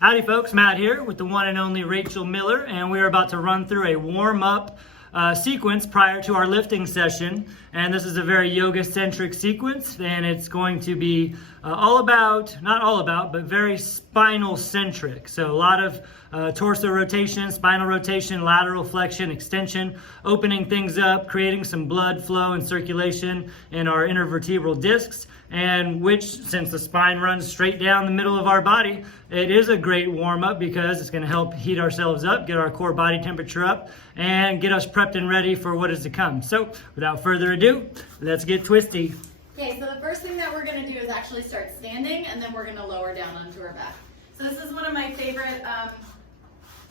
Howdy folks, Matt here with the one and only Rachel Miller, and we're about to run through a warm-up sequence prior to our lifting session. And this is a very yoga-centric sequence, and it's going to be but very spinal-centric. So a lot of torso rotation, spinal rotation, lateral flexion, extension, opening things up, creating some blood flow and circulation in our intervertebral discs, and which, since the spine runs straight down the middle of our body, it is a great warm-up because it's going to help heat ourselves up, get our core body temperature up, and get us prepped and ready for what is to come. So without further ado, let's get twisty. Okay, so the first thing that we're going to do is actually start standing, and then we're going to lower down onto our back. So this is one of my favorite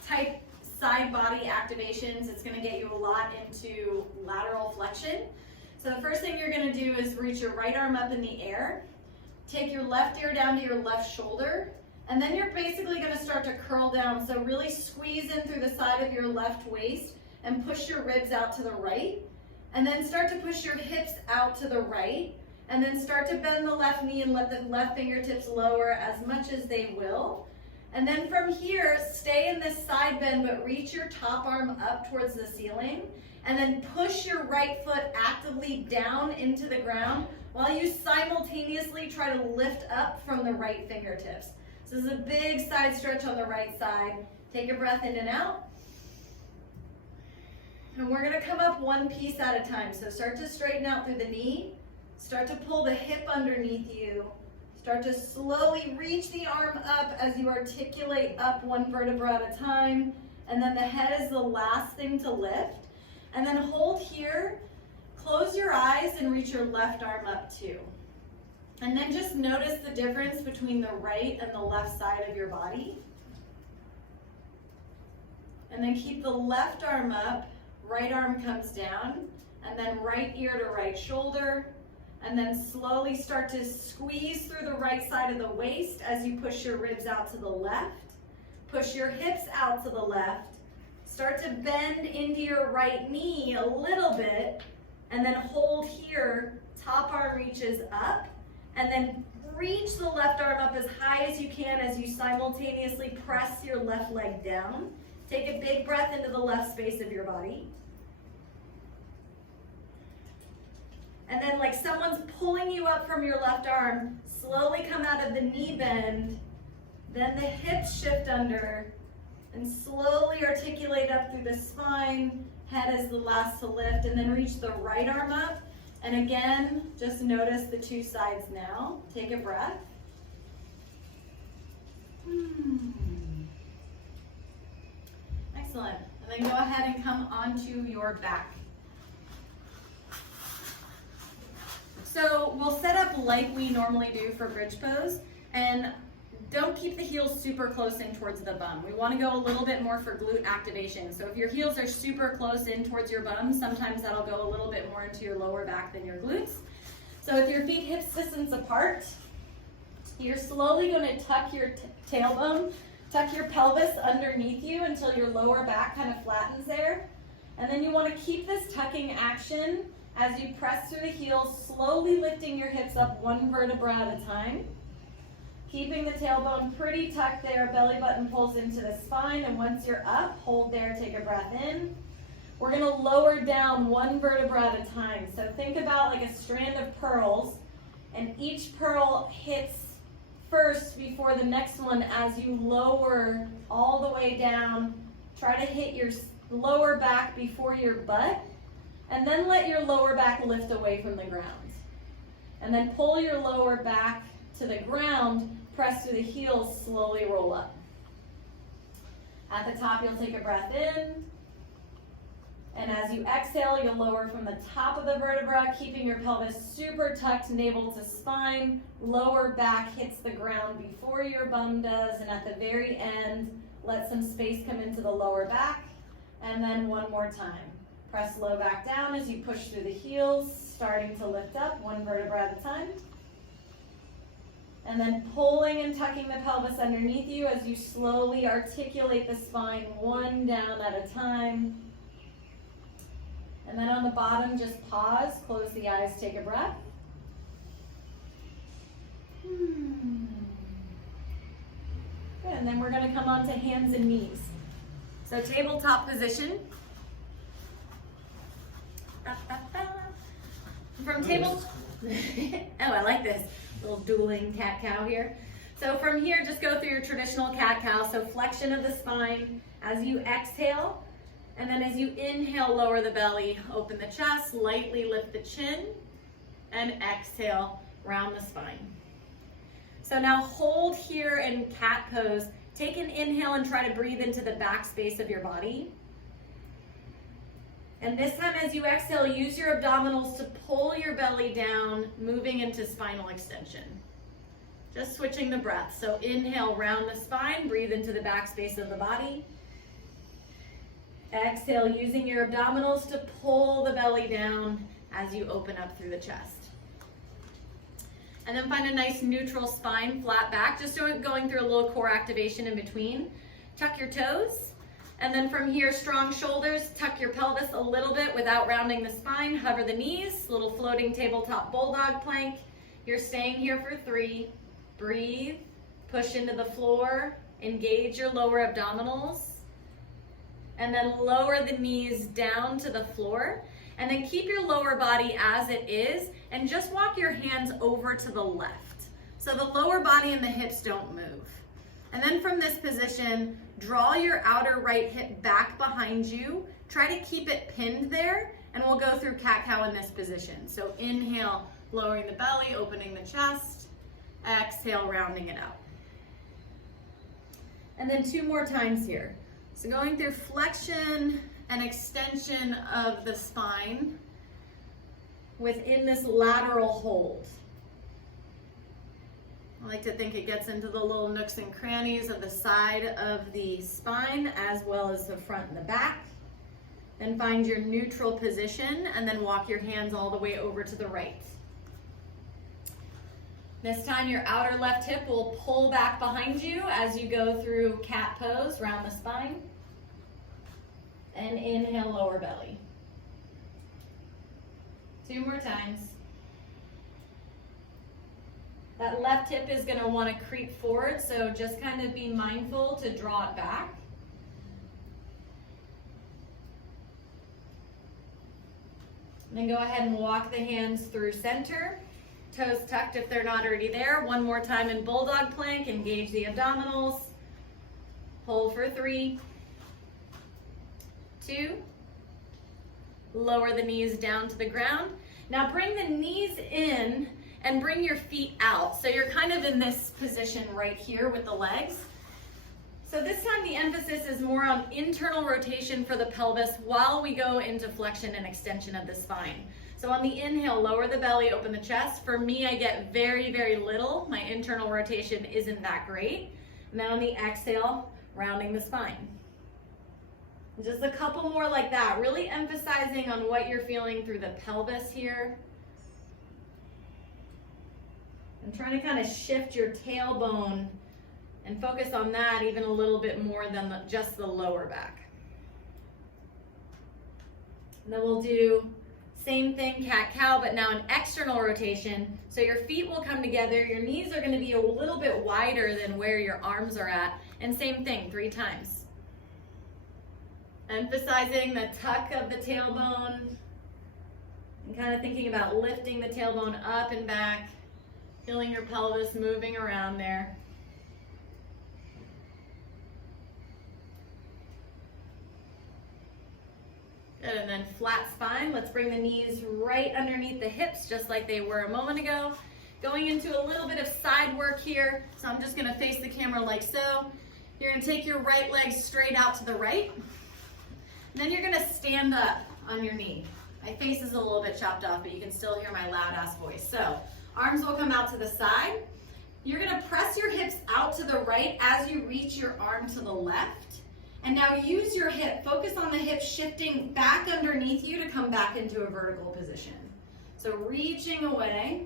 type side body activations. It's going to get you a lot into lateral flexion. So the first thing you're going to do is reach your right arm up in the air, take your left ear down to your left shoulder, and then you're basically going to start to curl down. So really squeeze in through the side of your left waist and push your ribs out to the right, and then start to push your hips out to the right, and then start to bend the left knee and let the left fingertips lower as much as they will. And then from here, stay in this side bend, but reach your top arm up towards the ceiling, and then push your right foot actively down into the ground while you simultaneously try to lift up from the right fingertips. So this is a big side stretch on the right side. Take a breath in and out. And we're gonna come up one piece at a time. So start to straighten out through the knee, start to pull the hip underneath you, start to slowly reach the arm up as you articulate up one vertebra at a time, and then the head is the last thing to lift. And then hold here, close your eyes and reach your left arm up too. And then just notice the difference between the right and the left side of your body. And then keep the left arm up, right arm comes down, and then right ear to right shoulder, and then slowly start to squeeze through the right side of the waist as you push your ribs out to the left, push your hips out to the left, start to bend into your right knee a little bit, and then hold here, top arm reaches up, and then reach the left arm up as high as you can as you simultaneously press your left leg down. Take a big breath into the left space of your body. And then like someone's pulling you up from your left arm, slowly come out of the knee bend, then the hips shift under, and slowly articulate up through the spine, head is the last to lift, and then reach the right arm up. And again, just notice the two sides now. Take a breath. Excellent. And then go ahead and come onto your back. So we'll set up like we normally do for bridge pose, and don't keep the heels super close in towards the bum. We want to go a little bit more for glute activation. So if your heels are super close in towards your bum, sometimes that'll go a little bit more into your lower back than your glutes. So with your feet hips distance apart, you're slowly going to tuck your tailbone, tuck your pelvis underneath you until your lower back kind of flattens there. And then you want to keep this tucking action as you press through the heels, slowly lifting your hips up one vertebra at a time. Keeping the tailbone pretty tucked there, belly button pulls into the spine, and once you're up, hold there, take a breath in. We're gonna lower down one vertebra at a time. So think about like a strand of pearls, and each pearl hits first before the next one as you lower all the way down. Try to hit your lower back before your butt, and then let your lower back lift away from the ground. And then pull your lower back to the ground, press through the heels, slowly roll up. At the top, you'll take a breath in. And as you exhale, you'll lower from the top of the vertebra, keeping your pelvis super tucked, navel to spine. Lower back hits the ground before your bum does. And at the very end, let some space come into the lower back. And then one more time. Press low back down as you push through the heels, starting to lift up one vertebra at a time. And then pulling and tucking the pelvis underneath you as you slowly articulate the spine one down at a time. And then on the bottom, just pause, close the eyes, take a breath. Good, and then we're gonna come on to hands and knees. So tabletop position. From table, oh, I like this little dueling cat-cow here. So from here, just go through your traditional cat-cow. So flexion of the spine as you exhale, and then as you inhale, lower the belly, open the chest, lightly lift the chin, and exhale, round the spine. So now hold here in cat pose. Take an inhale and try to breathe into the back space of your body. And this time as you exhale, use your abdominals to pull your belly down, moving into spinal extension. Just switching the breath. So inhale, round the spine, breathe into the back space of the body. Exhale, using your abdominals to pull the belly down as you open up through the chest. And then find a nice neutral spine, flat back, just going through a little core activation in between. Tuck your toes. And then from here, strong shoulders, tuck your pelvis a little bit without rounding the spine, hover the knees, little floating tabletop bulldog plank. You're staying here for 3, breathe, push into the floor, engage your lower abdominals, and then lower the knees down to the floor, and then keep your lower body as it is, and just walk your hands over to the left. So the lower body and the hips don't move. And then from this position, draw your outer right hip back behind you. Try to keep it pinned there, and we'll go through cat-cow in this position. So inhale, lowering the belly, opening the chest. Exhale, rounding it out. And then 2 more times here. So going through flexion and extension of the spine within this lateral hold. I like to think it gets into the little nooks and crannies of the side of the spine as well as the front and the back. Then find your neutral position and then walk your hands all the way over to the right. This time your outer left hip will pull back behind you as you go through cat pose, round the spine. And inhale, lower belly. 2 more times. That left hip is going to want to creep forward, so just kind of be mindful to draw it back. And then go ahead and walk the hands through center. Toes tucked if they're not already there. 1 more time in bulldog plank. Engage the abdominals. Hold for 3, 2. Lower the knees down to the ground. Now bring the knees in and bring your feet out. So you're kind of in this position right here with the legs. So this time the emphasis is more on internal rotation for the pelvis while we go into flexion and extension of the spine. So on the inhale, lower the belly, open the chest. For me, I get very, very little. My internal rotation isn't that great. And then on the exhale, rounding the spine. Just a couple more like that, really emphasizing on what you're feeling through the pelvis here. And trying to kind of shift your tailbone and focus on that even a little bit more than just the lower back. And then we'll do same thing, cat-cow, but now an external rotation. So your feet will come together, your knees are going to be a little bit wider than where your arms are at, and same thing, 3 times. Emphasizing the tuck of the tailbone and kind of thinking about lifting the tailbone up and back, feeling your pelvis moving around there. Good, and then flat spine. Let's bring the knees right underneath the hips just like they were a moment ago. Going into a little bit of side work here. So I'm just going to face the camera like so. You're going to take your right leg straight out to the right. And then you're going to stand up on your knee. My face is a little bit chopped off, but you can still hear my loud ass voice. So arms will come out to the side. You're going to press your hips out to the right as you reach your arm to the left. And now use your hip. Focus on the hip shifting back underneath you to come back into a vertical position. So reaching away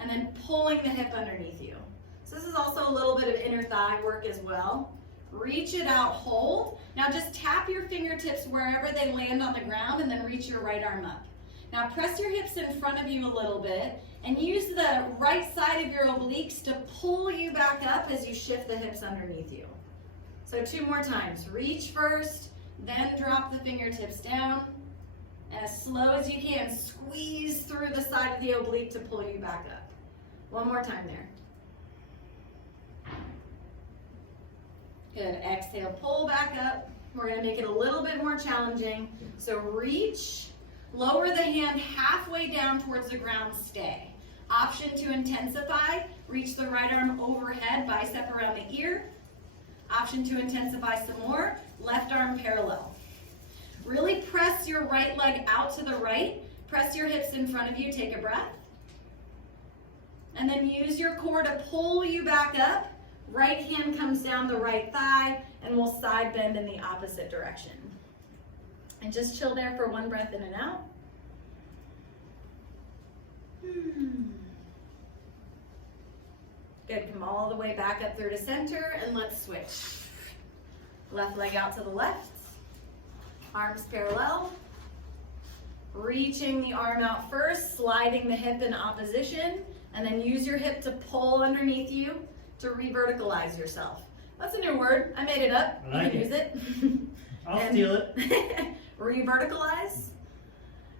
and then pulling the hip underneath you. So this is also a little bit of inner thigh work as well. Reach it out, hold. Now just tap your fingertips wherever they land on the ground and then reach your right arm up. Now press your hips in front of you a little bit And use the right side of your obliques to pull you back up as you shift the hips underneath you. So 2 more times. Reach first, then drop the fingertips down. As slow as you can, squeeze through the side of the oblique to pull you back up. 1 more time there. Good. Exhale, pull back up. We're going to make it a little bit more challenging. So reach, lower the hand halfway down towards the ground, stay. Option to intensify, reach the right arm overhead, bicep around the ear. Option to intensify some more, left arm parallel. Really press your right leg out to the right. Press your hips in front of you, take a breath. And then use your core to pull you back up. Right hand comes down the right thigh, and we'll side bend in the opposite direction. And just chill there for 1 breath in and out. Good, come all the way back up through to center, and let's switch. Left leg out to the left. Arms parallel. Reaching the arm out first, sliding the hip in opposition, and then use your hip to pull underneath you to re-verticalize yourself. That's a new word. I made it up. You can use it. I'll steal it. Re-verticalize.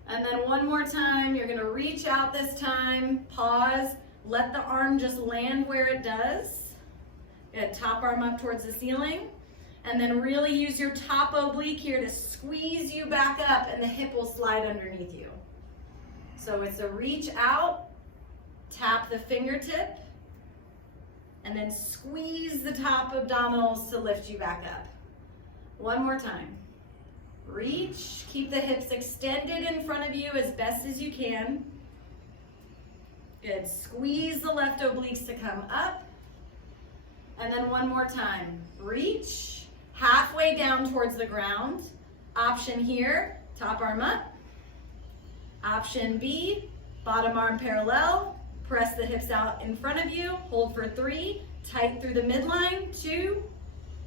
And then 1 more time, you're gonna reach out this time, pause, let the arm just land where it does. Good, top arm up towards the ceiling. And then really use your top oblique here to squeeze you back up, and the hip will slide underneath you. So it's a reach out, tap the fingertip, and then squeeze the top abdominals to lift you back up. 1 more time. Reach, keep the hips extended in front of you as best as you can. Good, squeeze the left obliques to come up. And then 1 more time. Reach, halfway down towards the ground. Option here, top arm up. Option B, bottom arm parallel. Press the hips out in front of you. Hold for 3, tight through the midline, 2,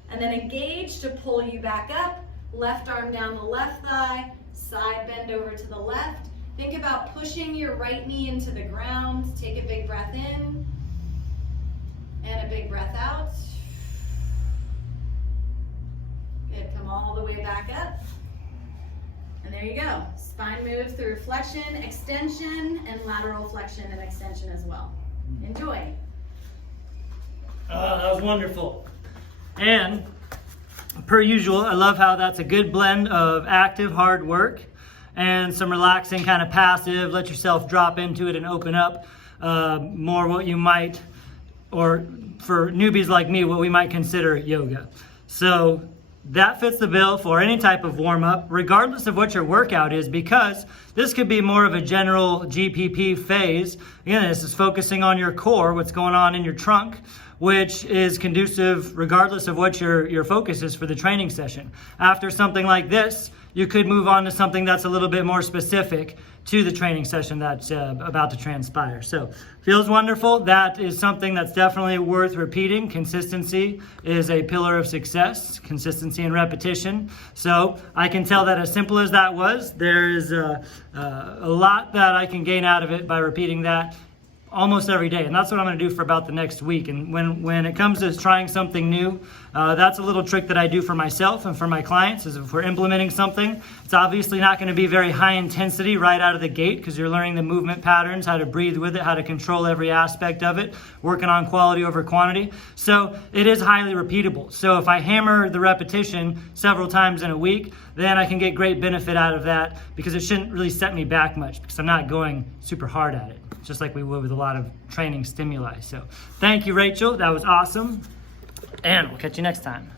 and then engage to pull you back up. Left arm down the left thigh, side bend over to the left. Think about pushing your right knee into the ground. Take a big breath in and a big breath out. Good, come all the way back up. And there you go. Spine moves through flexion, extension, and lateral flexion and extension as well. Enjoy. Oh, that was wonderful. And per usual, I love how that's a good blend of active, hard work and some relaxing kind of passive. Let yourself drop into it and open up more what you might, or for newbies like me, what we might consider yoga. So that fits the bill for any type of warm-up, regardless of what your workout is, because this could be more of a general GPP phase. Again, this is focusing on your core, what's going on in your trunk, which is conducive regardless of what your focus is for the training session. After something like this, you could move on to something that's a little bit more specific to the training session that's about to transpire. So feels wonderful. That is something that's definitely worth repeating. Consistency is a pillar of success, consistency and repetition. So I can tell that as simple as that was, there is a lot that I can gain out of it by repeating that almost every day, and that's what I'm going to do for about the next week. And when it comes to trying something new, that's a little trick that I do for myself and for my clients, is if we're implementing something, it's obviously not going to be very high intensity right out of the gate, because you're learning the movement patterns, how to breathe with it, how to control every aspect of it, working on quality over quantity. So it is highly repeatable. So if I hammer the repetition several times in a week, then I can get great benefit out of that, because it shouldn't really set me back much, because I'm not going super hard at it, just like we would with a lot of training stimuli. So thank you, Rachel. That was awesome. And we'll catch you next time.